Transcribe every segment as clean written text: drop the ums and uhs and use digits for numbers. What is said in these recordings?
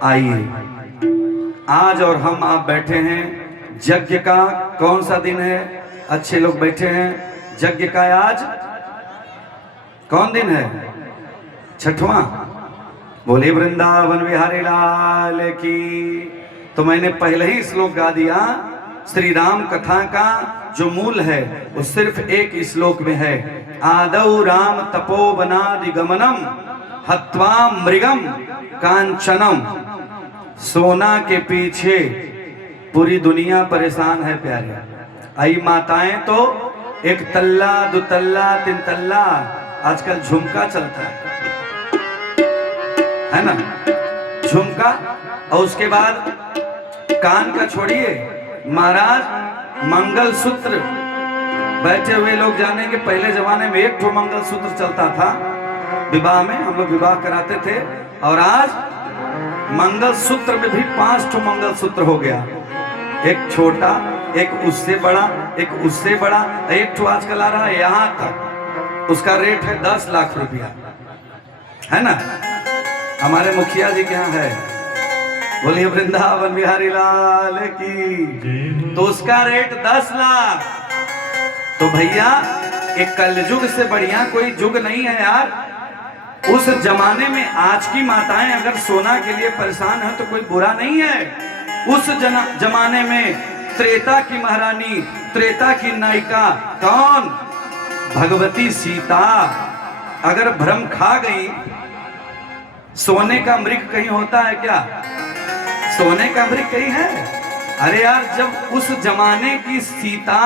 आइए, आज और हम आप बैठे हैं यज्ञ का कौन सा दिन है? अच्छे लोग बैठे हैं। यज्ञ का आज कौन दिन है? छठवां। बोले वृंदावन बिहारी लाल की। तो मैंने पहले ही श्लोक गा दिया। श्री राम कथा का जो मूल है वो सिर्फ एक श्लोक में है। आदौ राम तपोवनादि गमनम हत्वा मृगम कांचनम। सोना के पीछे पूरी दुनिया परेशान है प्यारे। आई माताएं तो एक तल्ला, दो तल्ला, तीन तल्ला, आजकल झुमका चलता है ना, झुमका। और उसके बाद कान का छोड़िए महाराज, मंगलसूत्र। बैठे हुए लोग जाने के पहले जमाने में एक ठो मंगलसूत्र चलता था विवाह में, हम लोग विवाह कराते थे। और आज मंगलसूत्र में भी 5 ठो मंगलसूत्र हो गया। एक छोटा, एक उससे बड़ा, एक उससे बड़ा, एक ठो आजकल आ रहा है यहां तक। उसका रेट है 10 लाख रुपया, है ना। हमारे मुखिया जी के यहाँ है। बोलिए वृंदावन बिहारी लाल की। तो उसका रेट 10 लाख। तो भैया एक कलयुग से बढ़िया कोई युग नहीं है यार। उस जमाने में आज की माताएं अगर सोना के लिए परेशान है तो कोई बुरा नहीं है। उस जमाने में त्रेता की महारानी, त्रेता की नायिका कौन? भगवती सीता। अगर भ्रम खा गई, सोने का मृग कहीं होता है क्या? सोने का मृग कहीं है? अरे यार, जब उस जमाने की सीता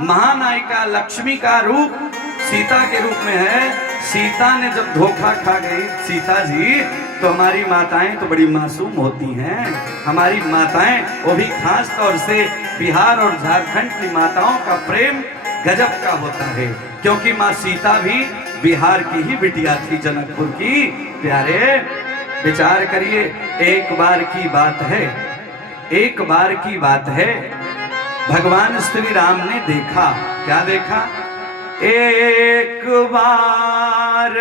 महानायिका लक्ष्मी का रूप सीता के रूप में है, सीता ने जब धोखा खा गई सीता जी, तो हमारी माताएं तो बड़ी मासूम होती हैं। हमारी माताएं, वो भी खास तौर से बिहार और झारखंड की माताओं का प्रेम गजब का होता है। क्योंकि माँ सीता भी बिहार की ही बिटिया थी, जनकपुर की। प्यारे विचार करिए, एक बार की बात है, एक बार की बात है, भगवान श्री राम ने देखा। क्या देखा? एक बार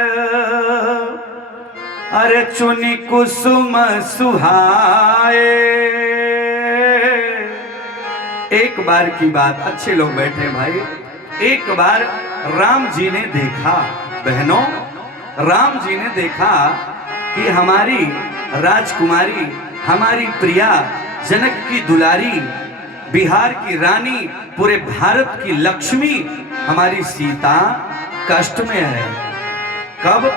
अरे चुनी कुसुम सुहाए। एक बार की बात, अच्छे लोग बैठे भाई। एक बार राम जी ने देखा, बहनों, राम जी ने देखा कि हमारी राजकुमारी, हमारी प्रिया, जनक की दुलारी, बिहार की रानी, पूरे भारत की लक्ष्मी, हमारी सीता कष्ट में है। कब?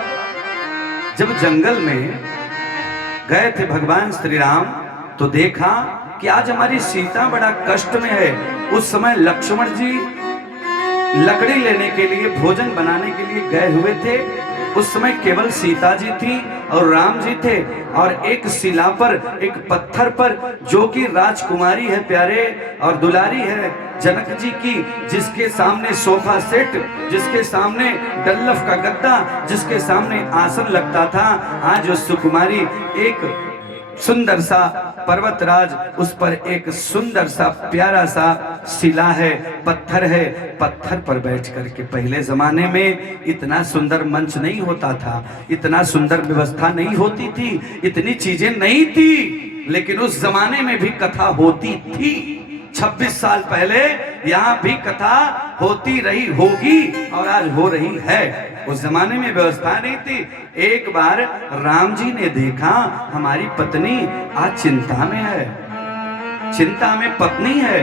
जब जंगल में गए थे भगवान श्री राम, तो देखा कि आज हमारी सीता बड़ा कष्ट में है। उस समय लक्ष्मण जी लकड़ी लेने के लिए, भोजन बनाने के लिए गए हुए थे। उस समय केवल सीता जी थी और राम जी थे। और एक शिला पर, एक पत्थर पर, जो कि राजकुमारी है प्यारे और दुलारी है जनक जी की, जिसके सामने सोफा सेट, जिसके सामने डल्लफ का गद्दा, जिसके सामने आसन लगता था, आज उस सुकुमारी एक सुंदर सा पर्वतराज, उस पर एक सुंदर सा प्यारा सा शिला है, पत्थर है। पत्थर पर बैठ करके, पहले जमाने में इतना सुंदर मंच नहीं होता था, इतना सुंदर व्यवस्था नहीं होती थी, इतनी चीजें नहीं थी, लेकिन उस जमाने में भी कथा होती थी। 26 साल पहले यहाँ भी कथा होती रही होगी और आज हो रही है। उस जमाने में व्यवस्था नहीं थी। एक बार राम जी ने देखा हमारी पत्नी आज चिंता में है, चिंता में पत्नी है।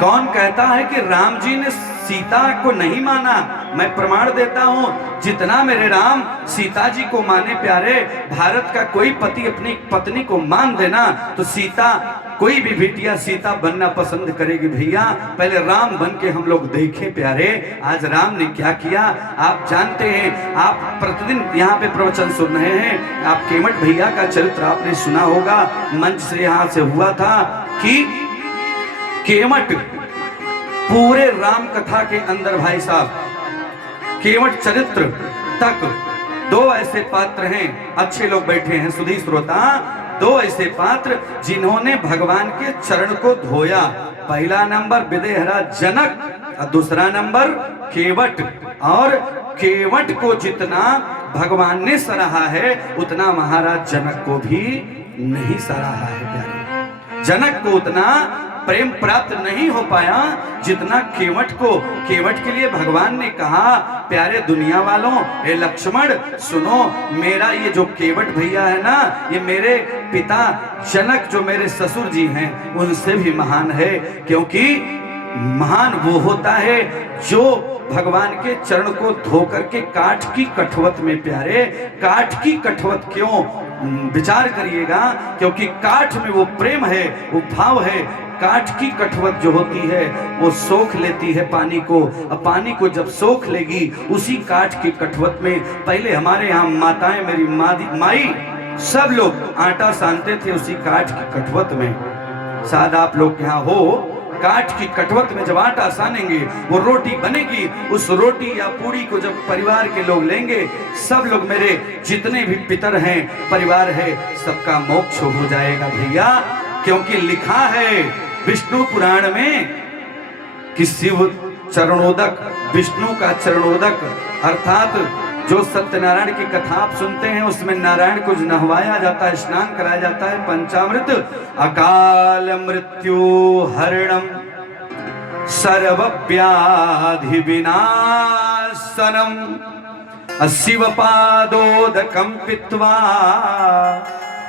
कौन कहता है कि राम जी ने सीता को नहीं माना? मैं प्रमाण देता हूं, जितना मेरे राम सीता जी को माने प्यारे, भारत का कोई पति अपनी पत्नी को मान देना तो सीता, कोई भी बिटिया सीता बनना पसंद करेगी। भैया पहले राम बन के हम लोग देखें प्यारे, आज राम ने क्या किया आप जानते हैं। आप प्रतिदिन यहाँ पे प्रवचन सुन रहे हैं, आप केवट भैया का चरित्र आपने सुना होगा। मंच से यहाँ से हुआ था कि केवट पूरे राम कथा के अंदर भाई साहब, केवट चरित्र तक 2 ऐसे पात्र हैं, अच्छे लोग बैठे हैं सुधी श्रोता, 2 ऐसे पात्र जिन्होंने भगवान के चरण को धोया। पहला नंबर विदेहरा जनक और दूसरा नंबर केवट। और केवट को जितना भगवान ने सराहा है उतना महाराज जनक को भी नहीं सराहा है प्यारे। जनक को उतना प्रेम प्राप्त नहीं हो पाया जितना केवट को। केवट के लिए भगवान ने कहा, प्यारे दुनिया वालों, हे लक्ष्मण सुनो, मेरा ये जो केवट भैया है ना, ये मेरे पिता जनक जो मेरे ससुर जी हैं उनसे भी महान है। क्योंकि महान वो होता है जो भगवान के चरण को धो करके काठ की कठवत में, प्यारे काठ की कठवत क्यों, विचार करिएगा, क्योंकि काठ में वो प्रेम है, वो भाव है। काठ की कठवत जो होती है वो सोख लेती है पानी को, अब पानी को जब सोख लेगी उसी काठ की कठवत में, पहले हमारे यहाँ माताएं, मेरी माई सब लोग आटा सानते थे उसी काठ की कठवत में। शायद आप लोग यहाँ हो, काठ की कठवत में जब आटा सानेंगे वो रोटी बनेगी, उस रोटी या पूड़ी को जब परिवार के लोग लेंगे, सब लोग, मेरे जितने भी पितर हैं, परिवार है, सबका मोक्ष हो जाएगा भैया। क्योंकि लिखा है विष्णु पुराण में कि शिव चरणोदक, विष्णु का चरणोदक, अर्थात जो सत्यनारायण की कथा आप सुनते हैं उसमें नारायण को नहवाया जाता है, स्नान कराया जाता है पंचामृत, अकाल मृत्यु हरणम सर्व व्याधि विनाशनम शिव पादोदकम पित्वा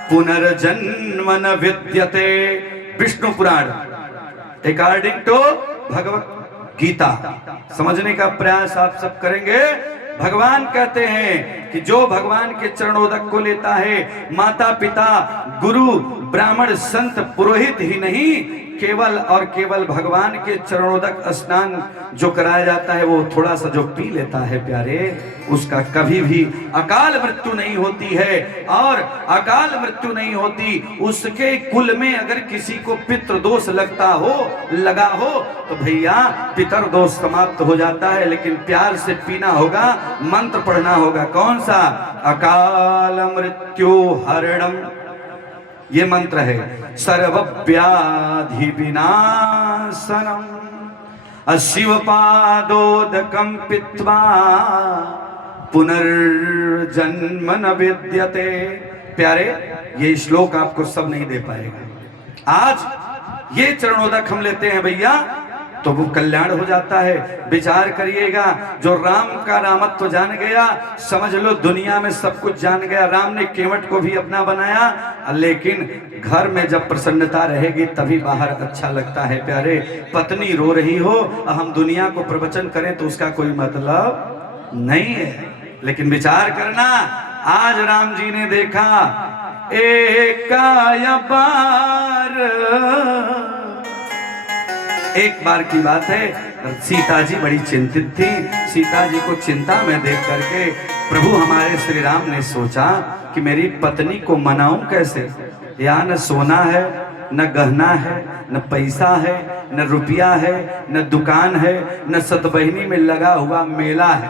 पुनर्जन्म न विद्यते। विष्णु पुराण अकॉर्डिंग टू भगवत गीता समझने का प्रयास आप सब करेंगे। भगवान कहते हैं कि जो भगवान के चरणोदक को लेता है, माता पिता गुरु ब्राह्मण संत पुरोहित ही नहीं, केवल और केवल भगवान के चरणोदक स्नान जो कराया जाता है, वो थोड़ा सा जो पी लेता है प्यारे, उसका कभी भी अकाल मृत्यु नहीं होती है। और अकाल मृत्यु नहीं होती, उसके कुल में अगर किसी को पितृ दोष लगा हो तो भैया पितर दोष समाप्त हो जाता है। लेकिन प्यार से पीना होगा, मंत्र पढ़ना होगा, कौन सा, अकाल मृत्यु हरणम, ये मंत्र है, सर्व व्याधि विनाशनम शिव पादोदकम पित्वा पुनर्जन्म न विद्यते। प्यारे ये श्लोक आपको सब नहीं दे पाएगा। आज ये चरणोदक हम लेते हैं भैया तो वो कल्याण हो जाता है। विचार करिएगा, जो राम का रामत्व जान गया, समझ लो दुनिया में सब कुछ जान गया। राम ने केवट को भी अपना बनाया, लेकिन घर में जब प्रसन्नता रहेगी तभी बाहर अच्छा लगता है प्यारे। पत्नी रो रही हो, हम दुनिया को प्रवचन करें तो उसका कोई मतलब नहीं है। लेकिन विचार करना, आज राम जी ने देखा एक बार की बात है, सीता जी बड़ी चिंतित थी। सीता जी को चिंता में देख करके प्रभु हमारे श्री राम ने सोचा कि मेरी पत्नी को मनाऊं कैसे। यहाँ न सोना है, न गहना है, न पैसा है, न रुपया है, न दुकान है, न सतबहिनी में लगा हुआ मेला है।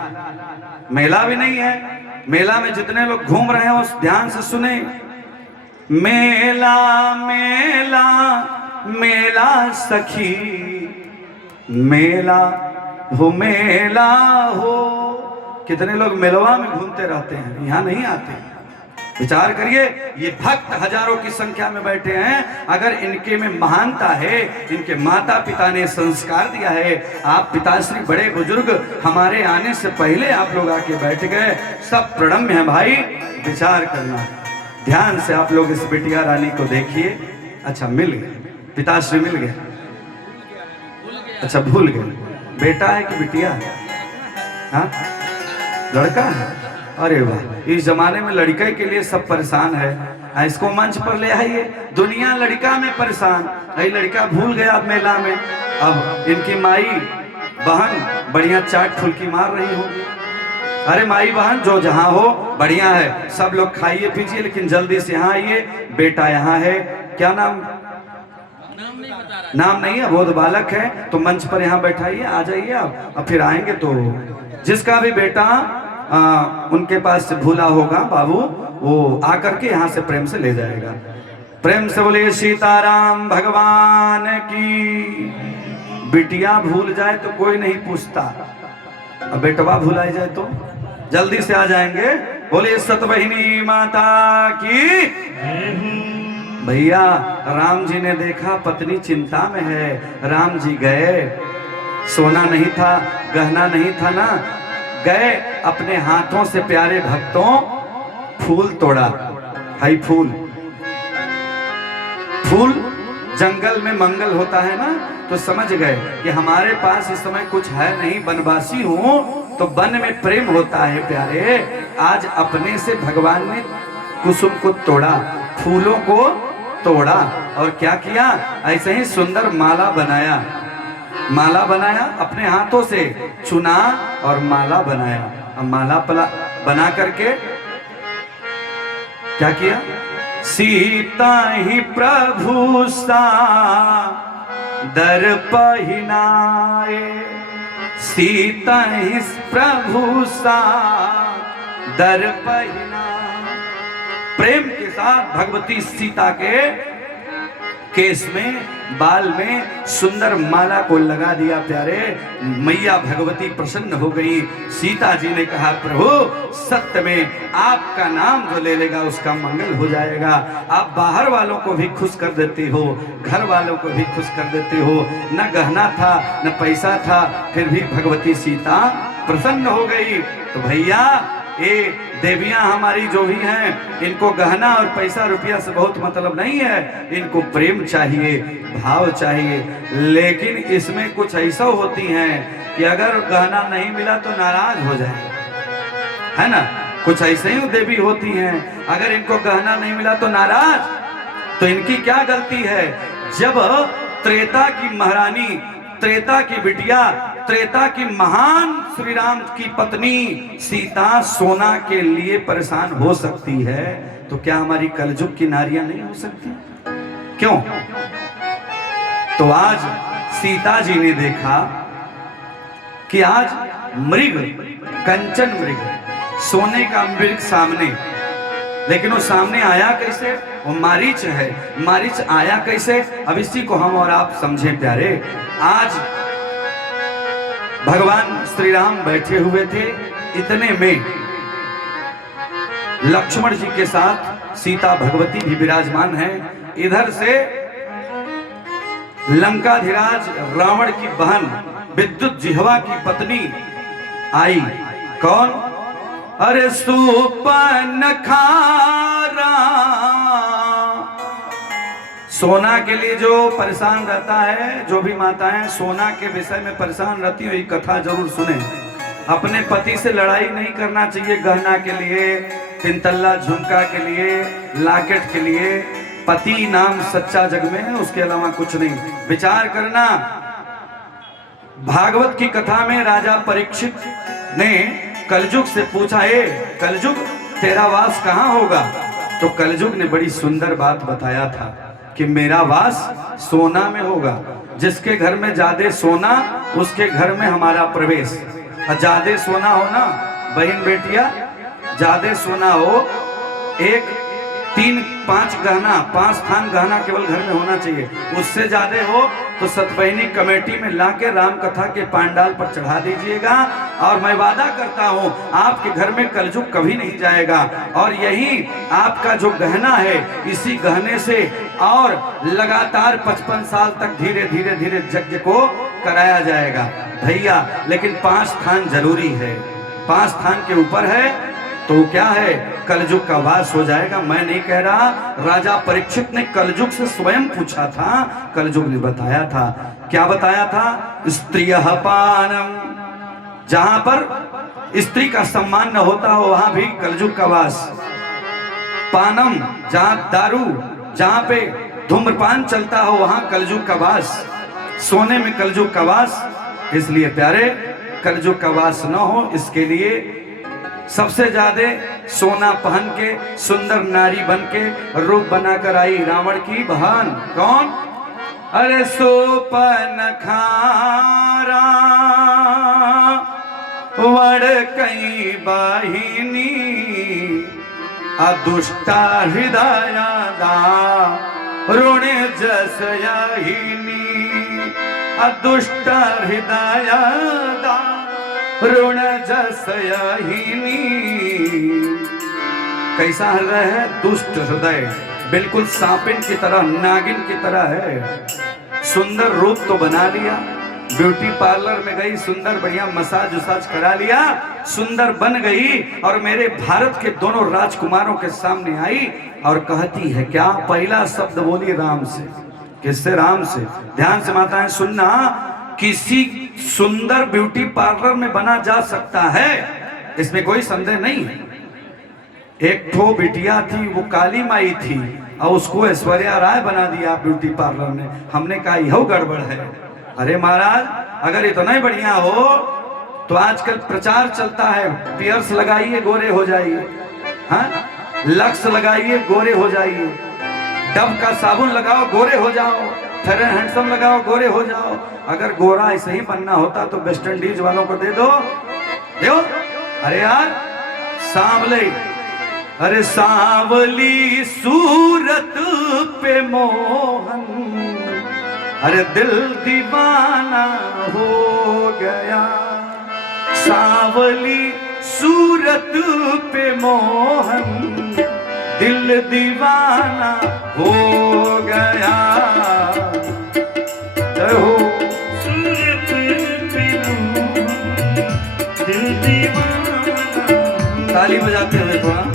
मेला भी नहीं है। मेला में जितने लोग घूम रहे हैं उस ध्यान से सुने, मेला मेला मेला सखी, मेला मेला हो। कितने लोग मेलवा में घूमते रहते हैं, यहाँ नहीं आते। विचार करिए, ये भक्त हजारों की संख्या में बैठे हैं, अगर इनके में महानता है, इनके माता पिता ने संस्कार दिया है। आप पिताश्री बड़े बुजुर्ग हमारे आने से पहले आप लोग आके बैठ गए, सब प्रणम्य है भाई। विचार करना ध्यान से, आप लोग इस बिटिया रानी को देखिए। अच्छा मिल गए, पिताश्री मिल गए, अच्छा भूल गए। बेटा है कि बिटिया है? हाँ लड़का है। अरे वाह, इस जमाने में लड़के के लिए सब परेशान है। इसको मंच पर ले आइए, दुनिया लड़का में परेशान है। लड़का भूल गया अब मेला में। अब इनकी माई बहन बढ़िया चाट फुल्की मार रही हो। अरे माई बहन जो जहां हो बढ़िया है, सब लोग खाइए पीजिए, लेकिन जल्दी से यहाँ आइए। बेटा यहाँ है, क्या नाम? नाम नहीं है, बहुत बालक है, तो मंच पर यहाँ बैठाइए, आ जाइए आप। अब फिर आएंगे तो जिसका भी बेटा उनके पास से भूला होगा बाबू, वो आकर के यहाँ से प्रेम से ले जाएगा। प्रेम से बोलिए सीताराम भगवान की। बिटिया भूल जाए तो कोई नहीं पूछता, अब बेटवा भुलाई जाए तो जल्दी से आ जाएंगे। बोलिए सतबहिनी माता की। भैया राम जी ने देखा पत्नी चिंता में है, राम जी गए, सोना नहीं था, गहना नहीं था ना, गए अपने हाथों से प्यारे भक्तों फूल तोड़ा। हाई फूल, फूल जंगल में मंगल होता है ना, तो समझ गए कि हमारे पास इस समय कुछ है नहीं, वनवासी हूं, तो वन में प्रेम होता है प्यारे। आज अपने से भगवान ने कुसुम को तोड़ा, फूलों को तोड़ा, और क्या किया, ऐसे ही सुंदर माला बनाया, माला बनाया, अपने हाथों से चुना और माला बनाया। अब माला बना करके क्या किया, सीता ही प्रभु सा दर पहिनाए, सीता ही प्रभु सा दर पहिना। प्रेम के साथ भगवती सीता के केस में, बाल में सुंदर माला को लगा दिया प्यारे। मैया भगवती प्रसन्न हो गई। सीता जी ने कहा प्रभु सत्य में आपका नाम जो ले लेगा उसका मंगल हो जाएगा। आप बाहर वालों को भी खुश कर देते हो, घर वालों को भी खुश कर देते हो। न गहना था न पैसा था, फिर भी भगवती सीता प्रसन्न हो गई। तो भैया ये देवियां हमारी जो भी हैं, इनको गहना और पैसा रुपया से बहुत मतलब नहीं है, इनको प्रेम चाहिए, भाव चाहिए। लेकिन इसमें कुछ ऐसा होती हैं कि अगर गहना नहीं मिला तो नाराज हो जाए, है ना। कुछ ऐसे ही देवी होती हैं, अगर इनको गहना नहीं मिला तो नाराज। तो इनकी क्या गलती है, जब त्रेता की महारानी, त्रेता की बिटिया, त्रेता की महान श्री राम की पत्नी सीता सोना के लिए परेशान हो सकती है, तो क्या हमारी कलयुग की नारियां नहीं हो सकती? क्यों? तो आज सीता जी ने देखा कि आज मृग, कंचन मृग, सोने का मृग सामने, लेकिन वो सामने आया कैसे? वो मारीच है। मारीच आया कैसे? अब इसी को हम और आप समझें प्यारे। आज भगवान श्री राम बैठे हुए थे, इतने में लक्ष्मण जी के साथ सीता भगवती भी विराजमान है। इधर से लंकाधिराज रावण की बहन विद्युत जिह्वा की पत्नी आई। कौन? अरे सुपर्णखा, सोना के लिए जो परेशान रहता है, जो भी माताएं सोना के विषय में परेशान रहती हो, ये कथा जरूर सुने। अपने पति से लड़ाई नहीं करना चाहिए गहना के लिए, तिनतल्ला झुमका के लिए, लॉकेट के लिए। पति नाम सच्चा जग में है, उसके अलावा कुछ नहीं। विचार करना, भागवत की कथा में राजा परीक्षित ने कलयुग से पूछा, हे कलयुग तेरा वास कहाँ होगा? तो कलयुग ने बड़ी सुंदर बात बताया था कि मेरा वास सोना में होगा। जिसके घर में ज्यादा सोना, उसके घर में हमारा प्रवेश। ज्यादा सोना हो ना बहन बेटिया, ज्यादा सोना हो, 1 3 5 गहना, 5 थान गहना केवल घर में होना चाहिए। उससे ज्यादा हो तो सतपहनी कमेटी में लाके राम कथा के पांडाल पर चढ़ा दीजिएगा, और मैं वादा करता हूं आपके घर में कलयुग कभी नहीं जाएगा। और यही आपका जो गहना है, इसी गहने से और लगातार 55 साल तक धीरे धीरे धीरे यज्ञ को कराया जाएगा भैया। लेकिन 5 थान जरूरी है, 5 थान के ऊपर है तो क्या है, कलयुग का वास हो जाएगा। मैं नहीं कह रहा, राजा परीक्षित ने कलयुग से स्वयं पूछा था, कलयुग ने बताया था। क्या बताया था? स्त्रियः पानम, जहां पर स्त्री का सम्मान न होता हो वहां भी कलयुग का वास। पानम, जहां दारू, जहां पे धूम्रपान चलता हो वहां कलयुग का वास। सोने में कलयुग का वास। इसलिए प्यारे कलयुग का वास न हो, इसके लिए सबसे ज्यादा सोना पहन के सुंदर नारी बन के रूप बनाकर आई रावण की बहन। कौन? अरे सुपर्णखा वड़ कई बाहिनी, अदुष्टा हृदय ऋण जस यहिनी, अदुष्टा हृदय ऋण जस यहिनी। कैसा हृदय है? दुष्ट हृदय, बिल्कुल सांपिन की तरह, नागिन की तरह है। सुंदर रूप तो बना लिया, ब्यूटी पार्लर में गई, सुंदर बढ़िया मसाज उसाज करा लिया, सुंदर बन गई और मेरे भारत के दोनों राजकुमारों के सामने आई और कहती है क्या? पहला शब्द बोली राम से। किससे? राम से। ध्यान से माताएं सुनना, किसी सुंदर ब्यूटी पार्लर में बना जा सकता है, इसमें कोई संदेह नहीं है। एक ठो बिटिया थी, वो काली माई थी और उसको ऐश्वर्या राय बना दिया ब्यूटी पार्लर में। हमने कहा यह गड़बड़ है। अरे महाराज, अगर इतना ही बढ़िया हो तो आजकल प्रचार चलता है, पियर्स लगाइए गोरे हो जाइए, हाँ, लक्स लगाइए गोरे हो जाइए, डब का साबुन लगाओ गोरे हो जाओ, फेयर एंड हैंडसम लगाओ गोरे हो जाओ। अगर गोरा ऐसे ही बनना होता तो वेस्ट इंडीज वालों को दे दो। अरे यार सांवले, अरे सांवली सूरत पे मोहन, अरे दिल दीवाना हो गया। सांवली सूरत पे मोहन, दिल दीवाना हो गया। जय हो। सूरत पे मोहन, दिल दीवाना। ताली बजाते हुए थोड़ा।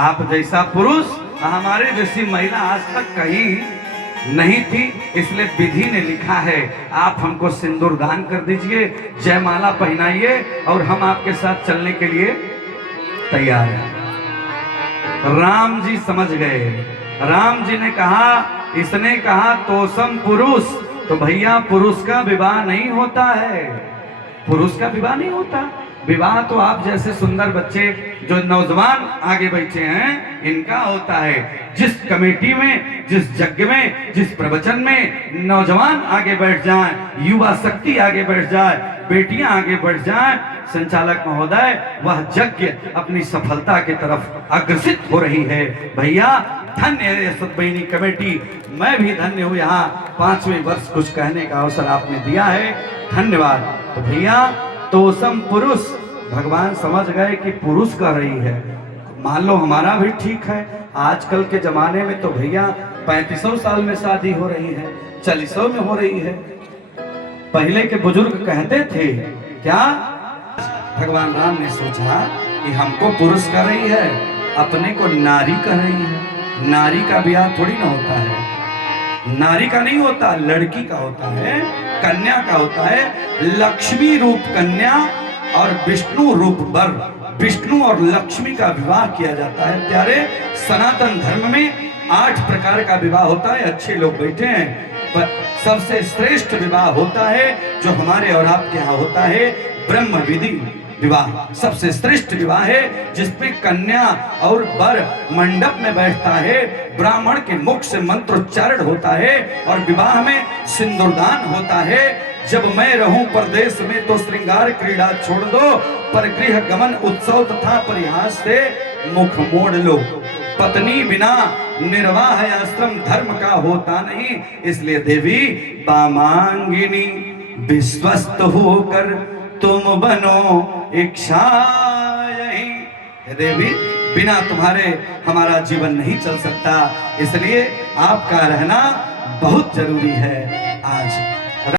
आप जैसा पुरुष हमारे जैसी महिला आज तक कहीं नहीं थी, इसलिए विधि ने लिखा है आप हमको सिंदूर दान कर दीजिए, जयमाला पहनाइए और हम आपके साथ चलने के लिए तैयार हैं। राम जी समझ गए। राम जी ने कहा, इसने कहा तोसम पुरुष, तो भैया पुरुष का विवाह नहीं होता है, पुरुष का विवाह नहीं होता। विवाह तो आप जैसे सुंदर बच्चे जो नौजवान आगे बैठे हैं इनका होता है। जिस कमेटी में, जिस यज्ञ में, जिस प्रवचन में नौजवान आगे बैठ जाएं, युवा शक्ति आगे बैठ जाए, बेटियां आगे बढ़ जाएं, संचालक महोदय वह यज्ञ अपनी सफलता की तरफ अग्रसित हो रही है। भैया धन्य है यशोदबैनी कमेटी, मैं भी धन्य हूँ, यहाँ 5वें वर्ष कुछ कहने का अवसर आपने दिया है, धन्यवाद। तो भैया तोसम पुरुष, भगवान समझ गए कि पुरुष कर रही है, मान लो हमारा भी ठीक है। आजकल के जमाने में तो भैया 3500 साल में शादी हो रही है, 4000 में हो रही है। पहले के बुजुर्ग कहते थे क्या? भगवान राम ने सोचा कि हमको पुरुष कर रही है, अपने को नारी कर रही है। नारी का ब्याह थोड़ी ना होता है, नारी का नहीं होता, लड़की का होता है, कन्या का होता है। लक्ष्मी रूप कन्या और विष्णु रूप वर, विष्णु और लक्ष्मी का विवाह किया जाता है। प्यारे, सनातन धर्म में 8 प्रकार का विवाह होता है। अच्छे लोग बैठे हैं, पर सबसे श्रेष्ठ विवाह होता है जो हमारे और आपके यहाँ होता है, ब्रह्म विधि विवाह। सबसे श्रेष्ठ विवाह है जिसमें कन्या और वर मंडप में बैठता है, ब्राह्मण के मुख से मंत्रोच्चारण होता है और विवाह में सिंदूरदान होता है। जब मैं रहूं परदेश में तो श्रृंगार क्रीड़ा छोड़ दो, पर गृह गमन उत्सव तथा परिहास से मुख मोड़ लो। पत्नी बिना निर्वाह आश्रम धर्म का होता नहीं, इसलिए देवी बामांगिनी विश्वस्त होकर तुम बनो इच्छा यही। देवी बिना तुम्हारे हमारा जीवन नहीं चल सकता, इसलिए आपका रहना बहुत जरूरी है। आज